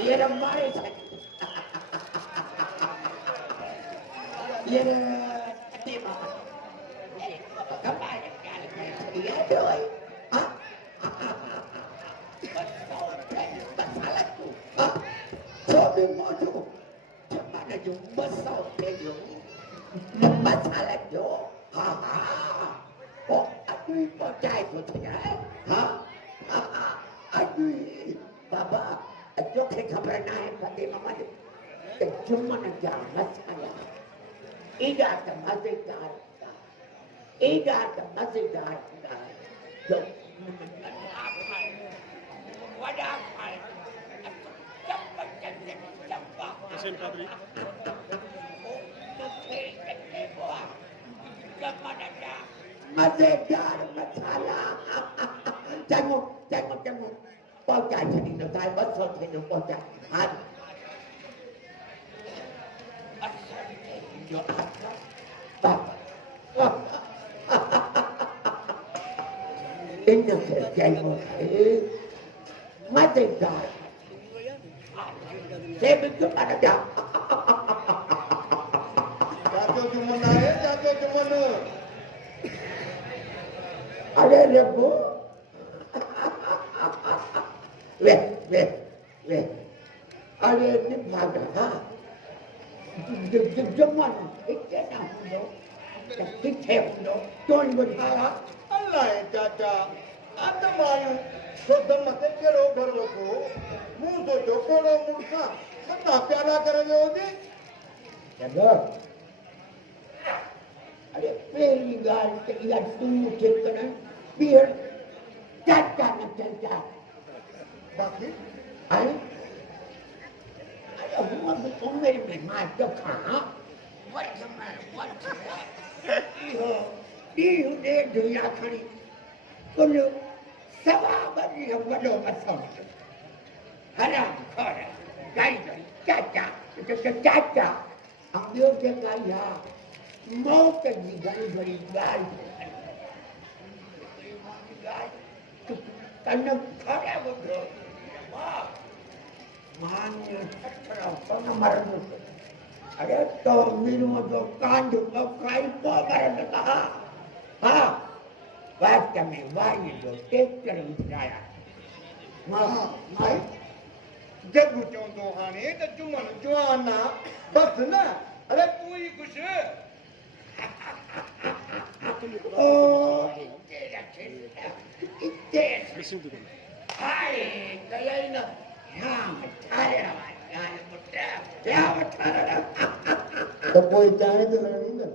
ये रंबारे छे ये ते बाबा कमाए क्या ले ये डोई हां बस साला तू हां छोटे मोटो mana जो besar ke yo masalah yo ha ha oh aduh pocai tu ya ha aduh baba ajo ke khabar na hai pati mama de cuma nak masalah ida ada mazedar ida ada mazedar yo wadah apa cepat cepat Sen Padri. Mazedar masalah jangan pocai jadi nak saya besar jadi pocai ada ini kerjanya Mazedar saya betul ada dah jatuh cuma naik, jatuh cuma nu. ada rebu weh ada ni pada ha zaman itu nak do kita do tuan berhala Allah ya caca. Ada mana? Sudah mati kero berlaku. Musuh jokolo murka. Mana piala kerja ini? jaga ada peligal kita tunggu cekana biar caca nak caca Baki? ai ada semua betul memang kah what dia dunia kali kalau sebab dia bodoh macam haram kara gaya caca caca ambil dia gaya mau pergi beri karena kara bodoh mana terang sama marah ada to minum do kandu kau kai po marah kah ha baca me wai do tekar udara Haa, mai. Jago contohan itu cuma juana. Bas na. Ada pui kush. oh itu Listen to them. hai kaya ini yang ada yang muda yang muda Tepoi cari tu lagi ni.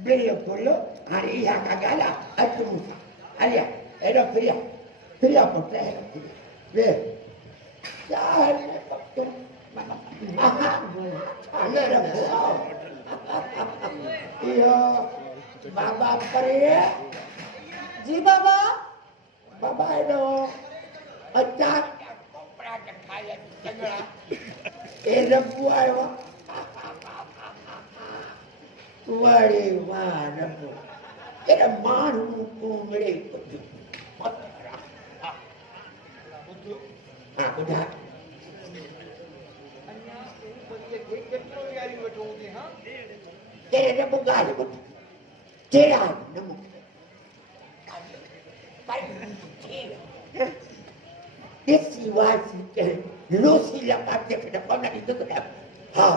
बिल्कुल अरे यहाँ का गाला अतुम अरे एरो प्रिया पड़ता है वे यार तुम अरे यो बाबा परे जी बाबा बाबा एरो अच्छा कपड़ा दिखाया चंगड़ा ये रब्बू आयो वारे वाह रब्बू तेरा मारू को मेरे मत हाँ बुढ़ा तेरे रब्बू गाली बुढ़ तेरा नमक Desi wasi losi la parte ke depan nak itu kan. Ha.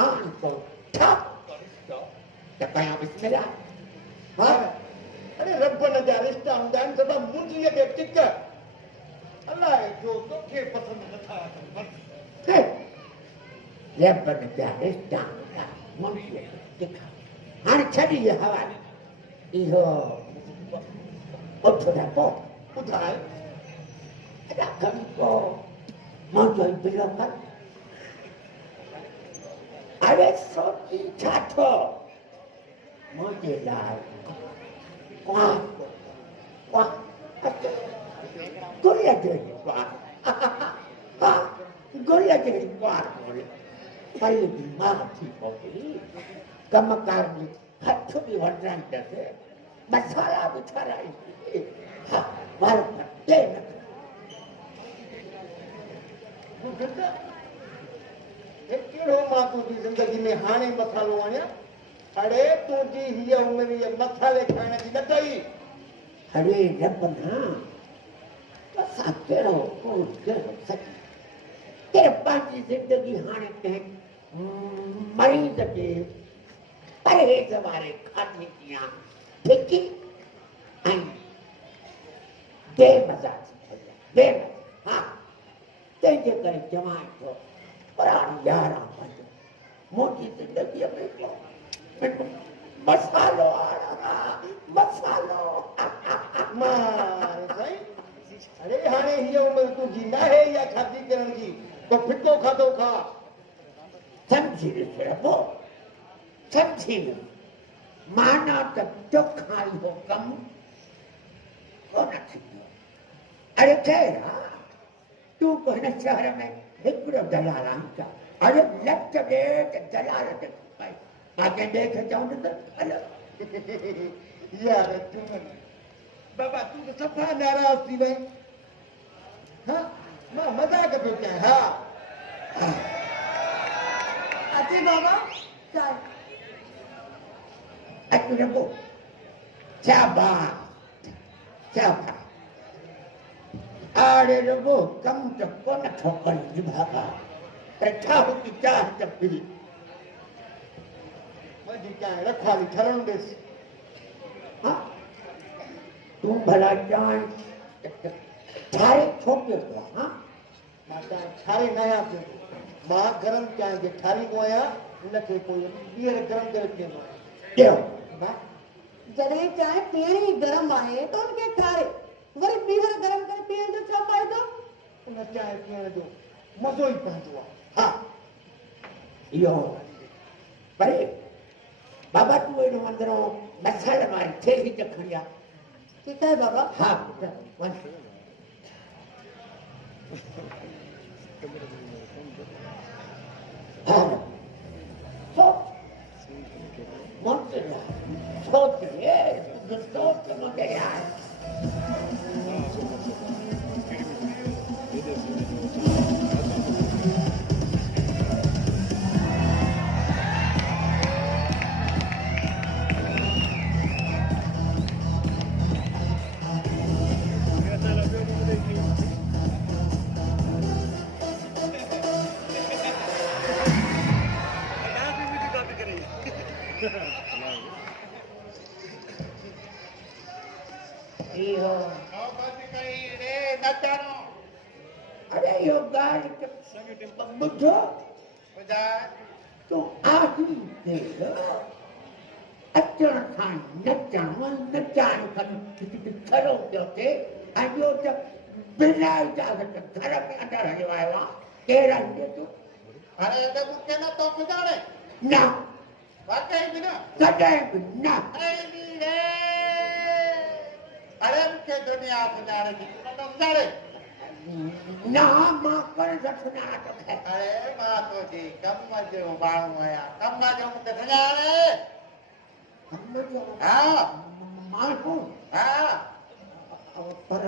Anko tap. Dapat yang bismillah. Ha. Ada Rabban ada Islam dan sebab mungkin dia ketika Allah itu tu ke pasal kata. Hei. Lepas ada dah. Manusia kita. Hari cari ya hawan. Iho. Betul tak? Utai. Ada kan kau mau jual bilang kan? Ada soti jatuh. Mau jalan. Wah. Korea jadi wah. Korea jadi wah. Paling mati kopi. Kamakan hati di wajan jadi. Masalah bicara ini. Malah हाणे मसालो आणिया अड़े तुंहिंजी हीअ उमिरि ये मसाले खाइण जी न कई अरे रबना असां कहिड़ो कूड़ कहिड़ो सच के पंहिंजी ज़िंदगी हाणे कंहिं मरीज़ खे परहेज़ वारे खाधे कीअं फिकी ऐं बेमज़ा थी वई आहे बेमज़ा हा तंहिंजे करे चवां थो पुराणी यारहं पंज मुंहिंजी ज़िंदगीअ में को मसालो आण मसालो मां साईं अरे हाणे हीअ उमिरि तुंहिंजी न आहे इहा शादी करण जी तो फिको खाधो खा समझी रखो समझी माना त तोखां इहो कमु कोन थींदो अरे ख़ैर तूं को हिन शहर में हिकिड़ो दलाल आहीं छा अरे लख ॾे त दलाल ते पए मां कंहिं ॿिए खे चवंदुसि त हलो यार तूं बाबा तूं त सफ़ा नाराज़ थी वई हा मां मज़ाक पियो कयां हा अची बाबा चाय अचु रबो शाबाश शाबाश अरे रबो कमु त कोन थो करी बाबा पर ठाह की चाह त पी मुंहिंजी चांहि रखाली ठरण ॾिस हा तूं भला चांहि ठाहे छो पियो थो हा मां चांहि ठारे न आहियां पियो मां गरम चांहि खे ठारींदो आहियां उनखे पोइ ॿीहर गरम करे पीअंदो आहियां ॾियो हा जॾहिं चांहि पीअणी ई गरम आहे त उनखे ठारे वरी ॿीहर गरम करे पीअण जो छा फ़ाइदो उन चांहि पीअण जो मज़ो ई पवंदो आहे हा इहो भले बाबा तूं एॾो अंदरों मसाले वारी थेली त खणी आ ठीकु आहे बाबा हा वञ हा सोच रे सोच मुंहिंजे यार इहो अरे इहो ॻाल्हि ॿुधो तूं आही देर अचण खां नचणु नचाइण खनि खड़ो पियो थिए ऐं ॿियो त बिना इजाज़त घर में अंदरि हलियो आयो आहे केरु आहे तूं हाणे अगरि तूं केना तो सुञाणे न वाकई बि न कॾहिं बि न अरे मूंखे दुनिया सुञाणे थी तूं नथो सुञाणे न मां कोन थो सुञाणा तोखे अरे मां तुंहिंजी कम जो माण्हू आहियां कम जो मूंखे सुञाणे कम जो हा माण्हू हा पर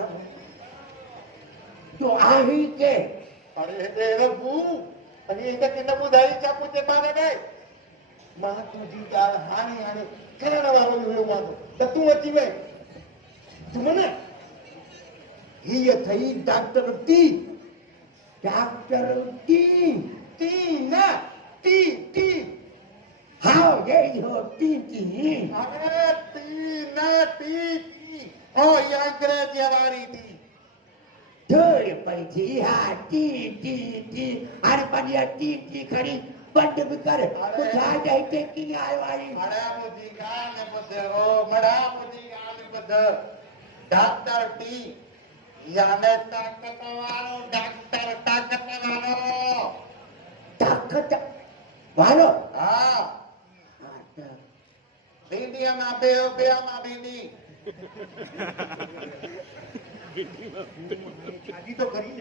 तूं आहीं के अरे हेॾे रबू अरे हिनखे न ॿुधाई छा पुछे पाण में मां तुंहिंजी ॻाल्हि हाणे हाणे करण वारो ई हुयो मां त तूं अची वई तूं मन हीअ अथई doctor T doctor T T न टी टी हाँ यही हो टी की अरे टी न टी टी ओ ये अंग्रेजी वाली टी थोड़ी पई थी हाँ टी टी टी अरे बढ़िया टी खड़ी बंद भी कर कुछ आ जाए ते की आयो आई मड़ा मुझी गाल ॿुध ओ मड़ा मुझी गाल ॿुध डॉक्टर टी याने ताकत वालो डॉक्टर ताकत वालो हाँ भिंडिया मां बेहो बेहा मां भिंडी शादी तो करी न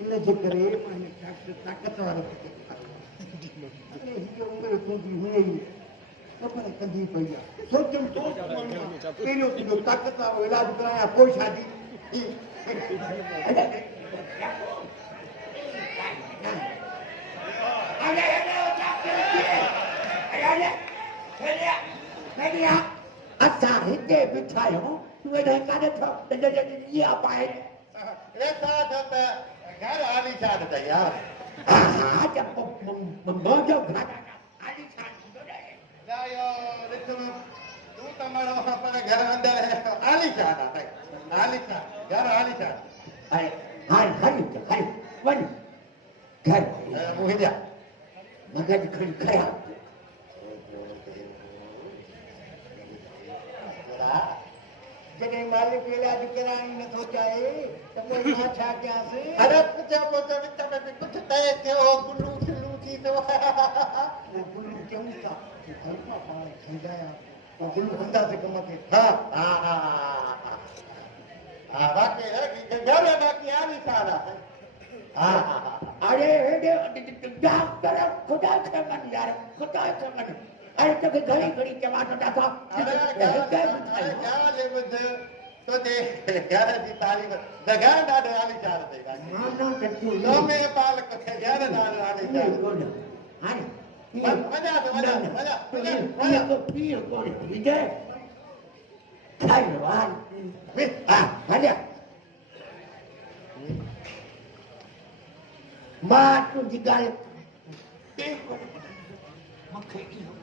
इन जे करे पाण डॉक्टर ताकत वारो अरे हीअ उमिरि तुंहिंजी हुई ख़बर कंदी पई आहे सोचनि तो पहिरियों तुंहिंजो ताकत वारो इलाज करायां पोइ शादी अरे असां हिते बीठा आहियूं उहे न काॾे इहा पाए ऐसा तो घर आली छाड़ था यार हा हा जब मोजो घाटा आली छाड़ या यो रितु तू तमारो अपन घर अंदर है आली छाड़ था आली छाड़ घर आली छाड़ अरे हाय वन घर मुहिजा मगज खड़ी खया जॾहिं मालिक इलाज कराइण नथो चाहे त पोइ मां छा कयांसि अरे पुछा पोइ विच में बि कुझु तय थियो गुलू शुलू थी थो गुलू चऊं था पाण खंदा आहियां गुलू हंदासीं कम खे हा हा हा हा बाक़ी घर बाक़ी आली सारा हा हा अरे डॉक्टर खुदा से मन यार खुदा से मन अरे तो घड़ी घड़ी टमाटर डाका अरे क्या ले बुध तो दे घर जी तारीफ घर ॾाढो आली चार देगा माना तू तो में पाल को घर ॾाढो आली चार हां वञा को पीर कोन इधर खाई वाल हां हले मां तुझी ॻाल्हि मूंखे इहो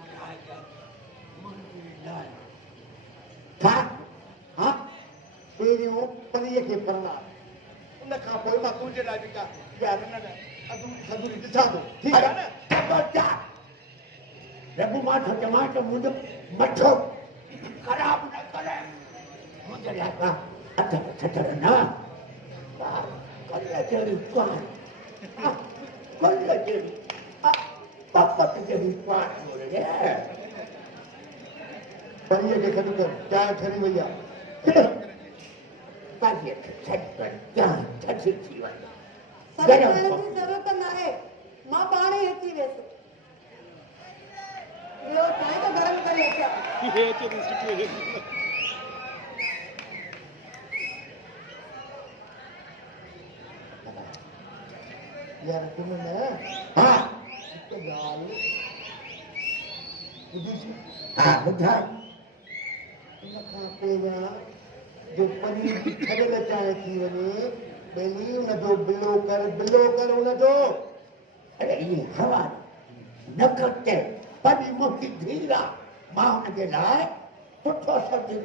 ॿुधाए छा हा पहिरियों परीअ खे परणां उन खां पोइ मां तुंहिंजे लाइ जेका यार न खजूरी ॾिसां थो ठीकु आहे न रघु मां तो चवां तो मुंहिंजो मथो ख़राब न करे मुंहिंजे लाइ का हथ छॾण न कल्ह जहिड़ी कान कल्ह जहिड़ी पपत जहिड़ी कान परीअ खे गॾु कर चांहि ठरी वई आहे परीअ खे छॾ कर चांहि थधी थी वई सर करण जी ज़रूरत न आहे मां पाण ई अची वियसि लो चांहि तो गरम करे अचां यार तुम न हा हिकु ॻाल्हि ॿुधीसीं हा ॿुधाए इन खां पहिरियां जो पनीर जी छॾियल चांहि थी वञे ॿेली हुनजो बिलो कर हुनजो अरे ये हवा न करते परी मुखी धीरा मां हुनजे लाइ सुठो सब्जी